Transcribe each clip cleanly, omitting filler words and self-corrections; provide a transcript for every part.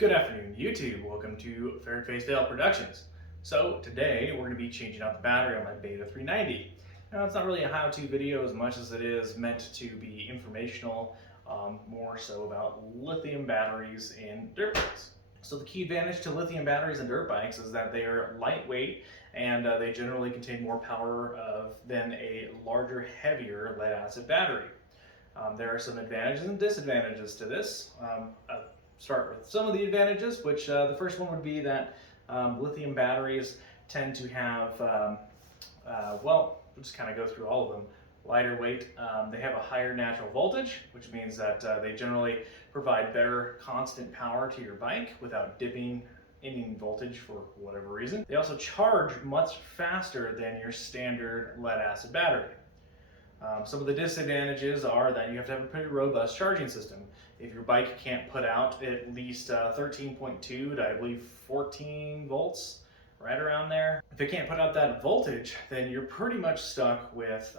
Good afternoon, YouTube. Welcome to Fairface Dale Productions. So today we're going to be changing out the battery on my Beta 390. Now it's not really a how-to video as much as it is meant to be informational, more so about lithium batteries in dirt bikes. So the key advantage to lithium batteries in dirt bikes is that they are lightweight and they generally contain more power than a larger, heavier lead-acid battery. There are some advantages and disadvantages to this. I'll start with some of the advantages, which the first one would be that lithium batteries tend to have, we'll just kind of go through all of them. Lighter weight, they have a higher natural voltage, which means that they generally provide better constant power to your bike without dipping in voltage for whatever reason. They also charge much faster than your standard lead acid battery. Some of the disadvantages are that you have to have a pretty robust charging system. If your bike can't put out at least 13.2 to I believe 14 volts, right around there. If it can't put out that voltage, then you're pretty much stuck with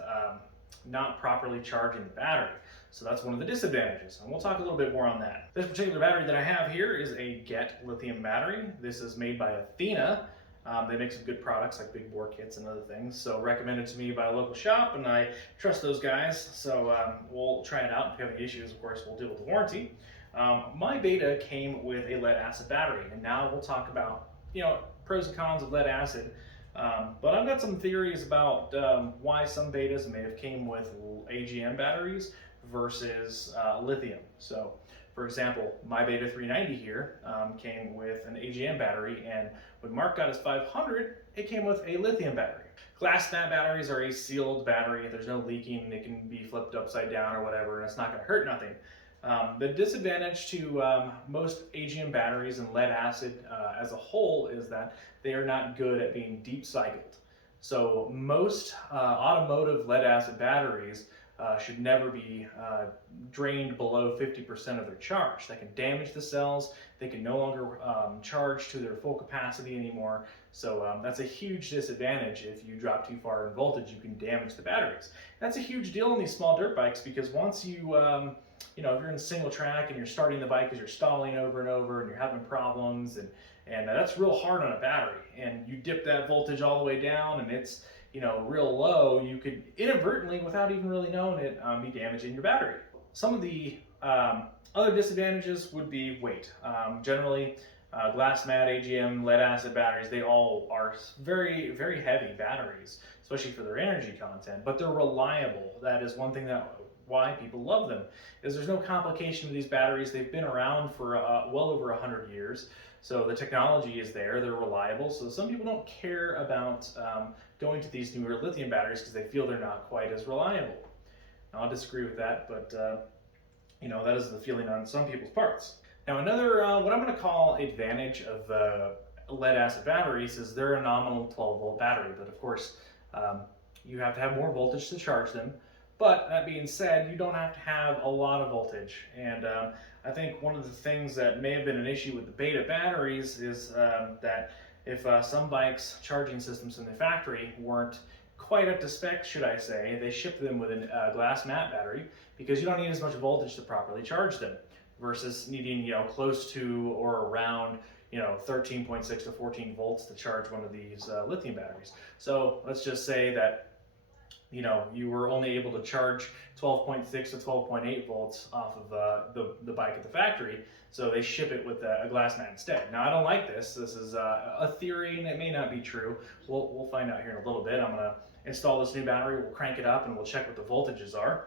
not properly charging the battery. So that's one of the disadvantages, and we'll talk a little bit more on that. This particular battery that I have here is a GET lithium battery. This is made by Athena. They make some good products like big bore kits and other things, so recommended to me by a local shop, and I trust those guys, so we'll try it out. If you have any issues, of course, we'll deal with the warranty. My Beta came with a lead acid battery, and now we'll talk about pros and cons of lead acid. But I've got some theories about why some Betas may have came with AGM batteries versus lithium. So, for example, my Beta 390 here came with an AGM battery, and when Mark got his 500, it came with a lithium battery. Glass mat batteries are a sealed battery. There's no leaking. It can be flipped upside down or whatever, and it's not going to hurt nothing. The disadvantage to most AGM batteries and lead acid as a whole is that they are not good at being deep cycled. So most automotive lead acid batteries should never be drained below 50% of their charge. That can damage the cells. They can no longer charge to their full capacity anymore. So that's a huge disadvantage. If you drop too far in voltage, you can damage the batteries. That's a huge deal in these small dirt bikes, because once you if you're in single track and you're starting the bike as you're stalling over and over and you're having problems, and that's real hard on a battery, and you dip that voltage all the way down and it's real low, you could inadvertently, without even really knowing it, be damaging your battery. Some of the other disadvantages would be weight. Generally, glass mat, AGM, lead acid batteries, they all are very, very heavy batteries, especially for their energy content, but they're reliable. That is one thing that why people love them, is there's no complication with these batteries. They've been around for well over 100 years. So the technology is there, they're reliable. So some people don't care about going to these newer lithium batteries because they feel they're not quite as reliable. Now, I'll disagree with that, but that is the feeling on some people's parts. Now, another, what I'm going to call advantage of lead acid batteries is they're a nominal 12 volt battery, but of course you have to have more voltage to charge them. But that being said, you don't have to have a lot of voltage. And I think one of the things that may have been an issue with the Beta batteries is that if some bikes' charging systems in the factory weren't quite up to spec, should I say, they shipped them with a glass mat battery, because you don't need as much voltage to properly charge them, versus needing close to or around 13.6 to 14 volts to charge one of these lithium batteries. So let's just say that you were only able to charge 12.6 to 12.8 volts off of the bike at the factory, so they ship it with a glass mat instead. Now, I don't like this. This is a theory, and it may not be true. We'll find out here in a little bit. I'm going to install this new battery, we'll crank it up, and we'll check what the voltages are.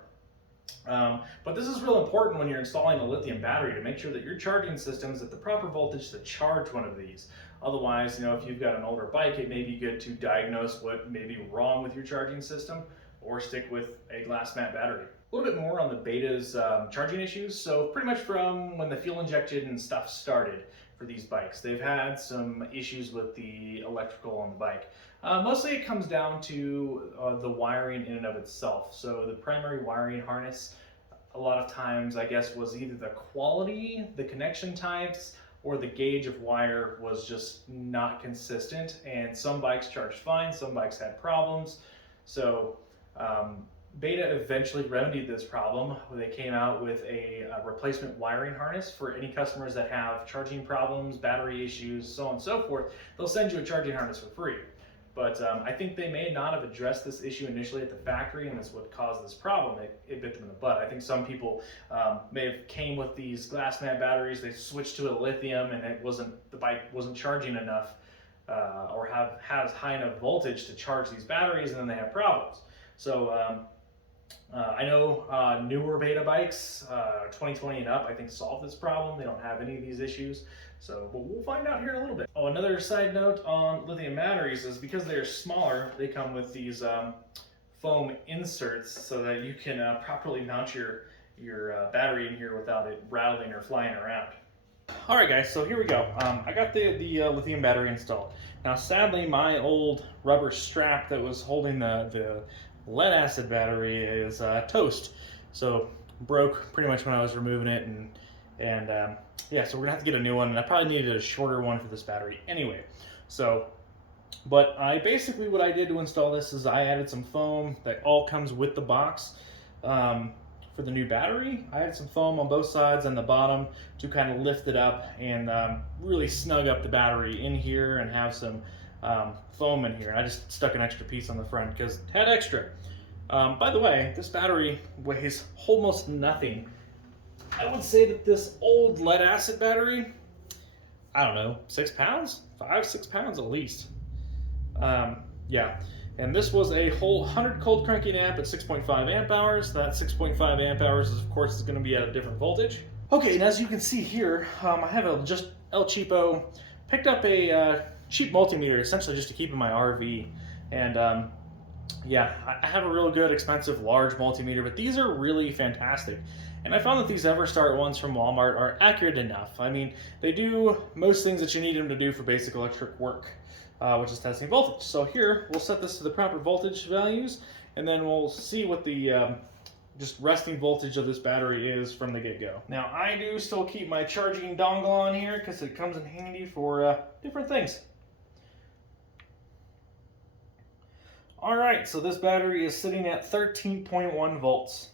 But this is real important when you're installing a lithium battery, to make sure that your charging system is at the proper voltage to charge one of these. Otherwise, if you've got an older bike, it may be good to diagnose what may be wrong with your charging system, or stick with a glass mat battery. A little bit more on the Beta's charging issues. So pretty much from when the fuel injection and stuff started for these bikes, they've had some issues with the electrical on the bike. Mostly it comes down to the wiring in and of itself. So the primary wiring harness, a lot of times, I guess, was either the quality, the connection types, or the gauge of wire was just not consistent. And some bikes charged fine, some bikes had problems. So Beta eventually remedied this problem when they came out with a replacement wiring harness for any customers that have charging problems, battery issues, so on and so forth. They'll send you a charging harness for free. But I think they may not have addressed this issue initially at the factory, and that's what caused this problem. It bit them in the butt. I think some people may have came with these glass mat batteries. They switched to a lithium, and the bike wasn't charging enough or has high enough voltage to charge these batteries, and then they have problems. So I know newer beta bikes, 2020 and up, I think solve this problem. They don't have any of these issues. So we'll find out here in a little bit. Oh, another side note on lithium batteries is because they're smaller, they come with these foam inserts so that you can properly mount your battery in here without it rattling or flying around. All right, guys, so here we go. I got the lithium battery installed. Now, sadly, my old rubber strap that was holding the lead acid battery is toast. So broke pretty much when I was removing it, and yeah, so we're gonna have to get a new one, and I probably needed a shorter one for this battery anyway. So, but what I did to install this is I added some foam that all comes with the box. For the new battery, I had some foam on both sides and the bottom to kind of lift it up and really snug up the battery in here and have some foam in here. And I just stuck an extra piece on the front because it had extra. By the way, this battery weighs almost nothing. I would say that this old lead acid battery, I don't know, 6 pounds? 5-6 pounds at least. Yeah. And this was a whole 100 cold cranking amp at 6.5 amp hours. That 6.5 amp hours is, of course, going to be at a different voltage. Okay, and as you can see here, I have just El Cheapo picked up a cheap multimeter, essentially just to keep in my RV. And yeah, I have a real good, expensive, large multimeter, but these are really fantastic. And I found that these EverStart ones from Walmart are accurate enough. I mean, they do most things that you need them to do for basic electric work. Which is testing voltage. So here, we'll set this to the proper voltage values, and then we'll see what the just resting voltage of this battery is from the get-go. Now, I do still keep my charging dongle on here because it comes in handy for different things. All right, so this battery is sitting at 13.1 volts,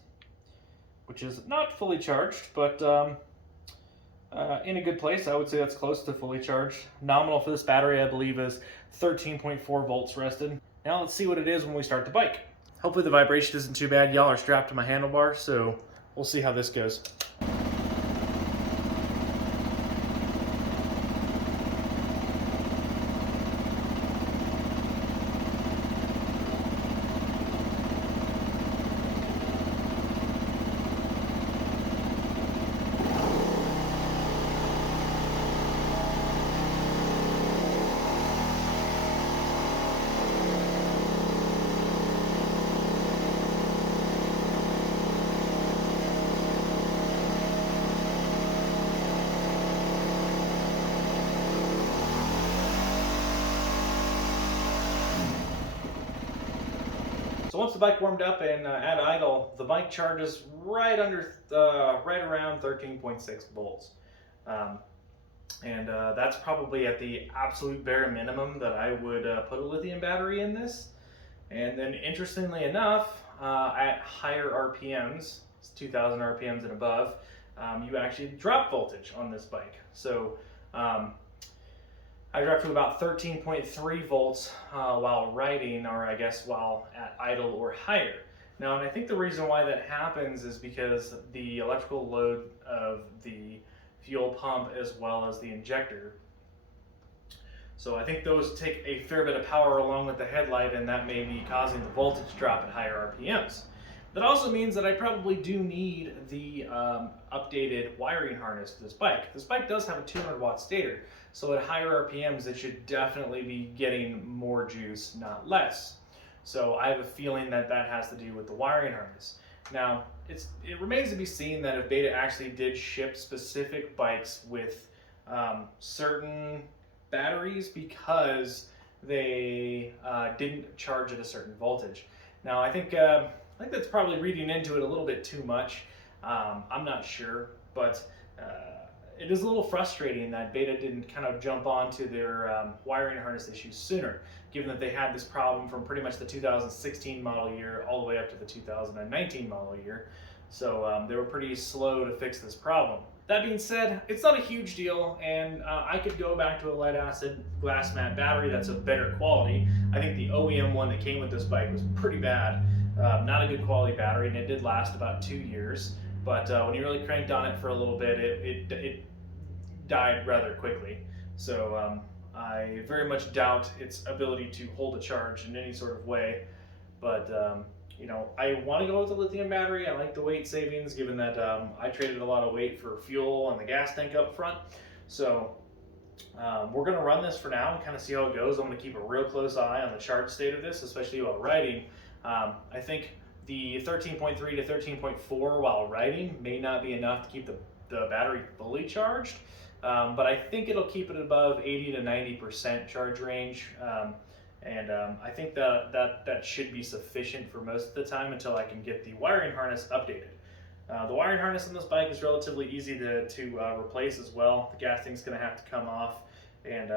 which is not fully charged, but in a good place. I would say that's close to fully charged. Nominal for this battery, I believe, is 13.4 volts rested. Now let's see what it is when we start the bike. Hopefully the vibration isn't too bad. Y'all are strapped to my handlebar, so we'll see how this goes. So once the bike warmed up and at idle, the bike charges right around 13.6 volts. That's probably at the absolute bare minimum that I would put a lithium battery in this. And then interestingly enough, at higher RPMs, 2000 RPMs and above, you actually drop voltage on this bike. So I dropped to about 13.3 volts while riding, or I guess while at idle or higher. Now, and I think the reason why that happens is because the electrical load of the fuel pump as well as the injector. So I think those take a fair bit of power along with the headlight, and that may be causing the voltage drop at higher RPMs. That also means that I probably do need the updated wiring harness for this bike. This bike does have a 200 watt stator, so at higher RPMs it should definitely be getting more juice, not less. So I have a feeling that that has to do with the wiring harness. Now, it remains to be seen that if Beta actually did ship specific bikes with certain batteries because they didn't charge at a certain voltage. Now, I think that's probably reading into it a little bit too much. I'm not sure, but it is a little frustrating that Beta didn't kind of jump onto their wiring harness issues sooner, given that they had this problem from pretty much the 2016 model year all the way up to the 2019 model year. So they were pretty slow to fix this problem. That being said, it's not a huge deal, and I could go back to a lead acid glass mat battery that's of better quality. I think the OEM one that came with this bike was pretty bad. Not a good quality battery, and it did last about 2 years. But when you really cranked on it for a little bit, it died rather quickly. So I very much doubt its ability to hold a charge in any sort of way. But you know, I want to go with the lithium battery. I like the weight savings, given that I traded a lot of weight for fuel and the gas tank up front. So we're going to run this for now and kind of see how it goes. I'm going to keep a real close eye on the charge state of this, especially while riding. I think the 13.3 to 13.4 while riding may not be enough to keep the battery fully charged, but I think it'll keep it above 80 to 90% charge range. I think that should be sufficient for most of the time until I can get the wiring harness updated. The wiring harness on this bike is relatively easy to replace as well. The gas tank's going to have to come off, and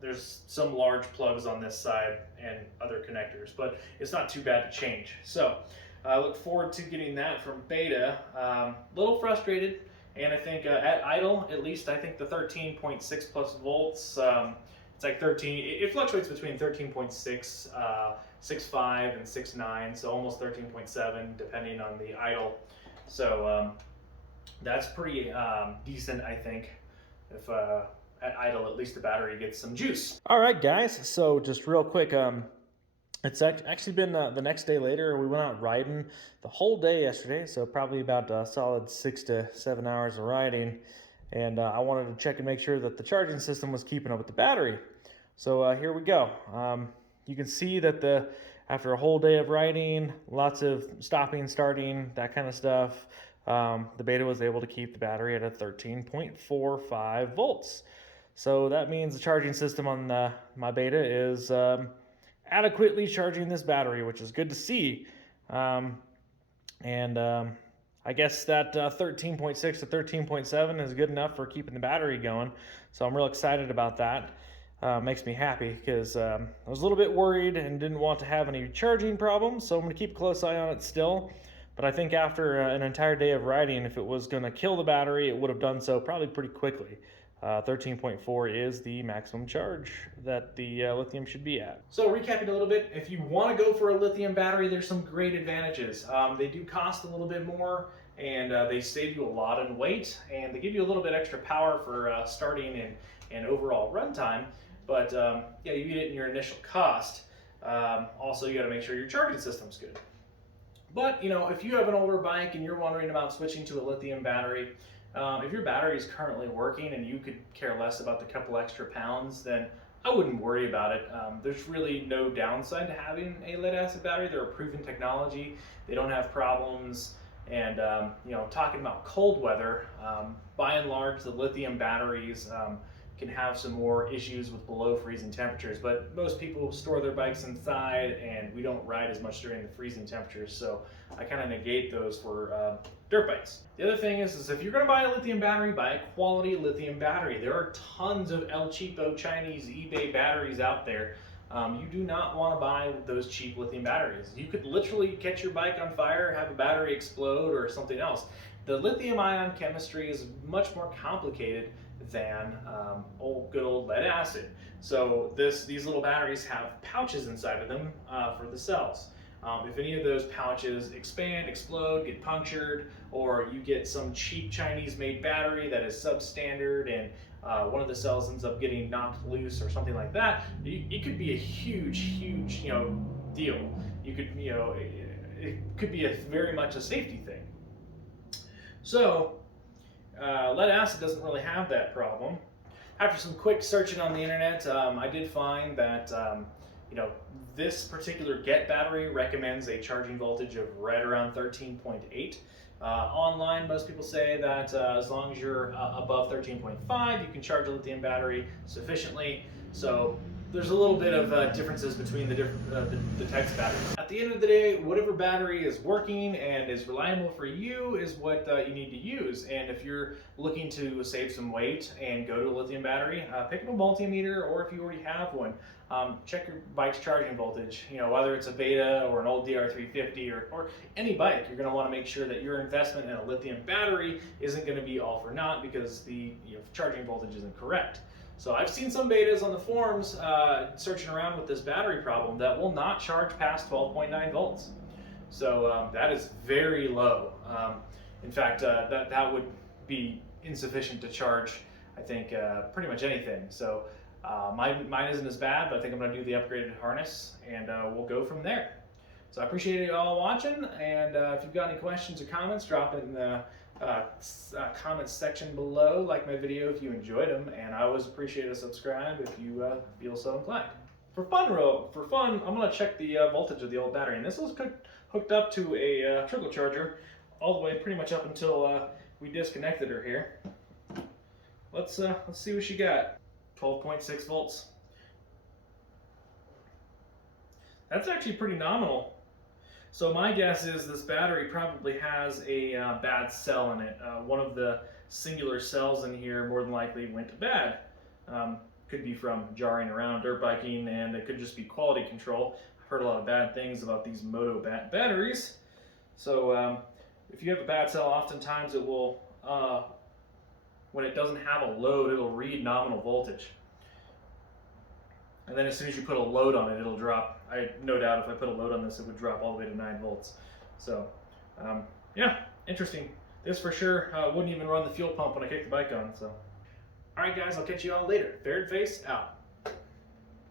there's some large plugs on this side and other connectors, but it's not too bad to change. So I look forward to getting that from Beta. A little frustrated, and I think at idle, at least I think the 13.6 plus volts, it's like 13, it fluctuates between 13.6, 6.5 and 6.9, so almost 13.7 depending on the idle. So that's pretty decent, I think, if at idle at least the battery gets some juice. All right, guys, so just real quick, it's actually been the next day later. We went out riding the whole day yesterday, so probably about a solid 6 to 7 hours of riding, and I wanted to check and make sure that the charging system was keeping up with the battery. So here we go. You can see that after a whole day of riding, lots of stopping, starting, that kind of stuff, the Beta was able to keep the battery at a 13.45 volts. So that means the charging system on my Beta is adequately charging this battery, which is good to see. I guess that 13.6 to 13.7 is good enough for keeping the battery going. So I'm real excited about that. Makes me happy because I was a little bit worried and didn't want to have any charging problems, so I'm going to keep a close eye on it still. But I think after an entire day of riding, if it was going to kill the battery, it would have done so probably pretty quickly. 13.4 is the maximum charge that the lithium should be at. So recapping a little bit, if you want to go for a lithium battery, there's some great advantages. They do cost a little bit more, and they save you a lot in weight, and they give you a little bit extra power for starting and overall runtime. But yeah, you get it in your initial cost. Also, you got to make sure your charging system's good. But you know, if you have an older bike and you're wondering about switching to a lithium battery, if your battery is currently working and you could care less about the couple extra pounds, then I wouldn't worry about it. There's really no downside to having a lead acid battery. They're a proven technology. They don't have problems. And you know, talking about cold weather, by and large, the lithium batteries can have some more issues with below freezing temperatures, but most people store their bikes inside and we don't ride as much during the freezing temperatures, so I kind of negate those for dirt bikes. The other thing is if you're going to buy a lithium battery, buy a quality lithium battery. There are tons of El Cheapo Chinese eBay batteries out there. You do not want to buy those cheap lithium batteries. You could literally catch your bike on fire, have a battery explode, or something else. The lithium ion chemistry is much more complicated than good old lead acid. So these little batteries have pouches inside of them for the cells. If any of those pouches expand, explode, get punctured, or you get some cheap Chinese made battery that is substandard and one of the cells ends up getting knocked loose or something like that, it could be a huge deal. You could, it could be very much a safety thing. So lead acid doesn't really have that problem. After some quick searching on the internet, I did find that this particular Get battery recommends a charging voltage of right around 13.8. Online, most people say that as long as you're above 13.5, you can charge a lithium battery sufficiently. So there's a little bit of differences between the different the types of batteries. At the end of the day, whatever battery is working and is reliable for you is what you need to use. And if you're looking to save some weight and go to a lithium battery, pick up a multimeter, or if you already have one, check your bike's charging voltage. You know, whether it's a Beta or an old DR350 or any bike, you're going to want to make sure that your investment in a lithium battery isn't going to be all for naught because the charging voltage isn't correct. So I've seen some betas on the forums searching around with this battery problem that will not charge past 12.9 volts. So that is very low. In fact, that would be insufficient to charge, I think, pretty much anything. So mine isn't as bad, but I think I'm going to do the upgraded harness, and we'll go from there. So I appreciate you all watching, and if you've got any questions or comments, drop it in the comments section below. Like my video if you enjoyed them, and I always appreciate a subscribe if you feel so inclined. For fun, I'm going to check the voltage of the old battery, and this was hooked up to a turbocharger all the way pretty much up until we disconnected her here. Let's see what she got. 12.6 volts. That's actually pretty nominal. So my guess is this battery probably has a bad cell in it. One of the singular cells in here more than likely went bad. Could be from jarring around dirt biking, and it could just be quality control. I've heard a lot of bad things about these Moto batteries. So if you have a bad cell, oftentimes it will, when it doesn't have a load, it'll read nominal voltage. And then as soon as you put a load on it, it'll drop. I no doubt if I put a load on this, it would drop all the way to 9 volts. So, yeah, interesting. This for sure wouldn't even run the fuel pump when I kick the bike on. So, all right, guys, I'll catch you all later. Fair Face out.